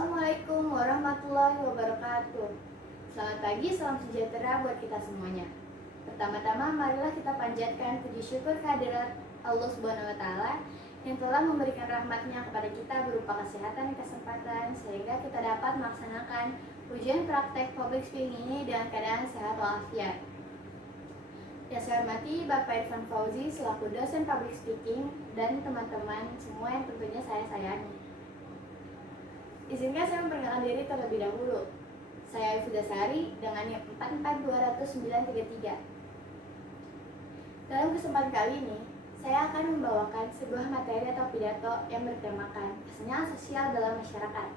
Assalamualaikum warahmatullahi wabarakatuh. Selamat pagi, salam sejahtera buat kita semuanya. Pertama-tama, marilah kita panjatkan puji syukur kehadirat Allah Subhanahu wa Ta'ala yang telah memberikan rahmat-Nya kepada kita berupa kesehatan dan kesempatan sehingga kita dapat melaksanakan ujian praktek public speaking ini dengan keadaan sehat walafiat. Yang saya hormati Bapak Irfan Fauzi selaku dosen public speaking dan teman-teman semua yang tentunya saya sayangi. Izinkan saya memperkenalkan diri terlebih dahulu. Saya Ifu Dasari dengan NIM 442093. Dalam kesempatan kali ini, saya akan membawakan sebuah materi atau pidato yang bertemakan kesenjangan sosial dalam masyarakat.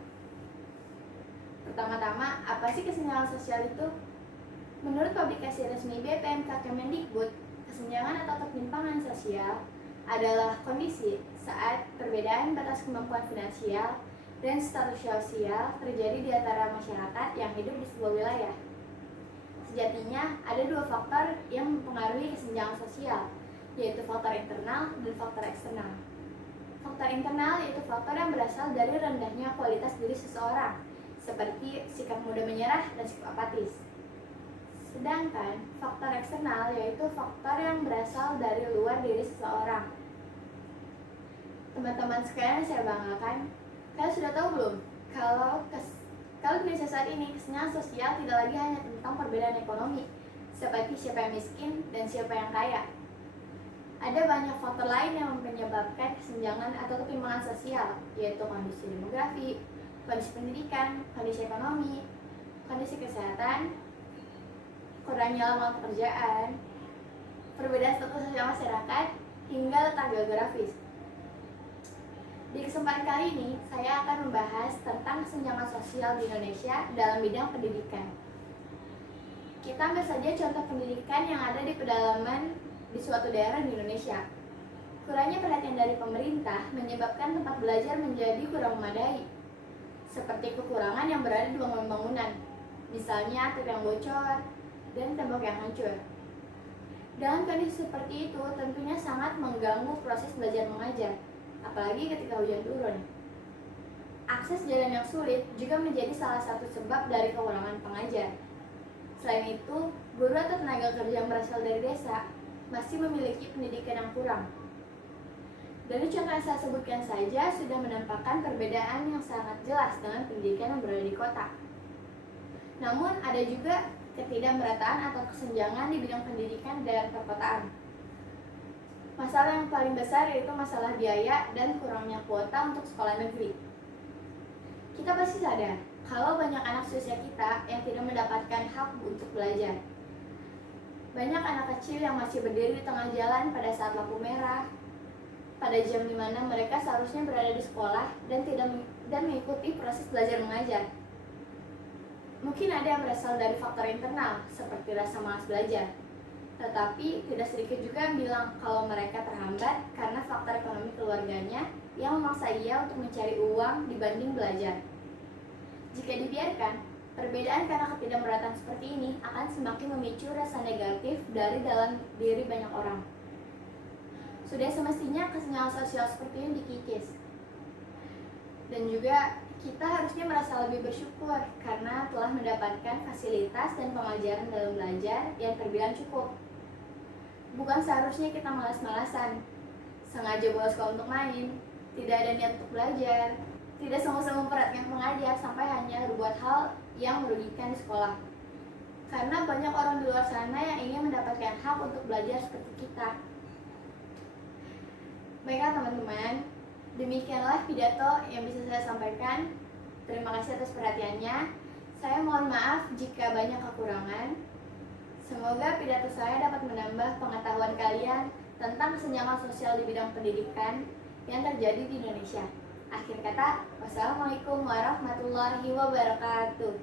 Pertama-tama, apa sih kesenjangan sosial itu? Menurut publikasi resmi BPMK Kemendikbud, kesenjangan atau ketimpangan sosial adalah kondisi saat perbedaan batas kemampuan finansial dan status sosial terjadi di antara masyarakat yang hidup di sebuah wilayah. Sejatinya, ada dua faktor yang mempengaruhi kesenjangan sosial, yaitu faktor internal dan faktor eksternal. Faktor internal yaitu faktor yang berasal dari rendahnya kualitas diri seseorang, seperti sikap mudah menyerah dan sikap apatis. Sedangkan faktor eksternal yaitu faktor yang berasal dari luar diri seseorang. Teman-teman sekalian yang saya banggakan, kalian sudah tahu belum kalau di Indonesia saat ini kesenjangan sosial tidak lagi hanya tentang perbedaan ekonomi, seperti siapa yang miskin dan siapa yang kaya. Ada banyak faktor lain yang menyebabkan kesenjangan atau ketimpangan sosial, yaitu kondisi demografi, kondisi pendidikan, kondisi ekonomi, kondisi kesehatan, kurangnya lapangan pekerjaan, perbedaan status sosial masyarakat, hingga letak geografis. Di kesempatan kali ini, saya akan membahas tentang kesenjangan sosial di Indonesia dalam bidang pendidikan. Kita ambil saja contoh pendidikan yang ada di pedalaman di suatu daerah di Indonesia. Kurangnya perhatian dari pemerintah menyebabkan tempat belajar menjadi kurang memadai, seperti kekurangan yang berada di bangunan-bangunan, misalnya atap yang bocor dan tembok yang hancur. Dengan kondisi seperti itu, tentunya sangat mengganggu proses belajar mengajar, apalagi ketika hujan turun. Akses jalan yang sulit juga menjadi salah satu sebab dari kekurangan pengajar. Selain itu, guru atau tenaga kerja yang berasal dari desa masih memiliki pendidikan yang kurang. Dari contoh yang saya sebutkan saja sudah menampakkan perbedaan yang sangat jelas dengan pendidikan yang berada di kota. Namun ada juga ketidakmerataan atau kesenjangan di bidang pendidikan dan perkotaan. Masalah yang paling besar yaitu masalah biaya dan kurangnya kuota untuk sekolah negeri. Kita pasti sadar kalau banyak anak seusia kita yang tidak mendapatkan hak untuk belajar. Banyak anak kecil yang masih berdiri di tengah jalan pada saat lampu merah, pada jam di mana mereka seharusnya berada di sekolah dan mengikuti proses belajar mengajar. Mungkin ada yang berasal dari faktor internal seperti rasa malas belajar. Tetapi tidak sedikit juga yang bilang kalau mereka terhambat karena faktor ekonomi keluarganya yang memaksa ia untuk mencari uang dibanding belajar. Jika dibiarkan, perbedaan karena ketidakmerataan seperti ini akan semakin memicu rasa negatif dari dalam diri banyak orang. Sudah semestinya kesenjangan sosial seperti ini dikikis. Dan juga kita harusnya merasa lebih bersyukur karena telah mendapatkan fasilitas dan pengajaran dalam belajar yang terbilang cukup. Bukan seharusnya kita malas-malasan, sengaja bolos sekolah untuk main, tidak ada niat untuk belajar, tidak sungguh-sungguh memperhatikan pengajar sampai hanya berbuat hal yang merugikan di sekolah. Karena banyak orang di luar sana yang ingin mendapatkan hak untuk belajar seperti kita. Baiklah teman-teman, demikianlah pidato yang bisa saya sampaikan. Terima kasih atas perhatiannya. Saya mohon maaf jika banyak kekurangan. Semoga pidato saya dapat menambah pengetahuan kalian tentang kesenjangan sosial di bidang pendidikan yang terjadi di Indonesia. Akhir kata, wassalamualaikum warahmatullahi wabarakatuh.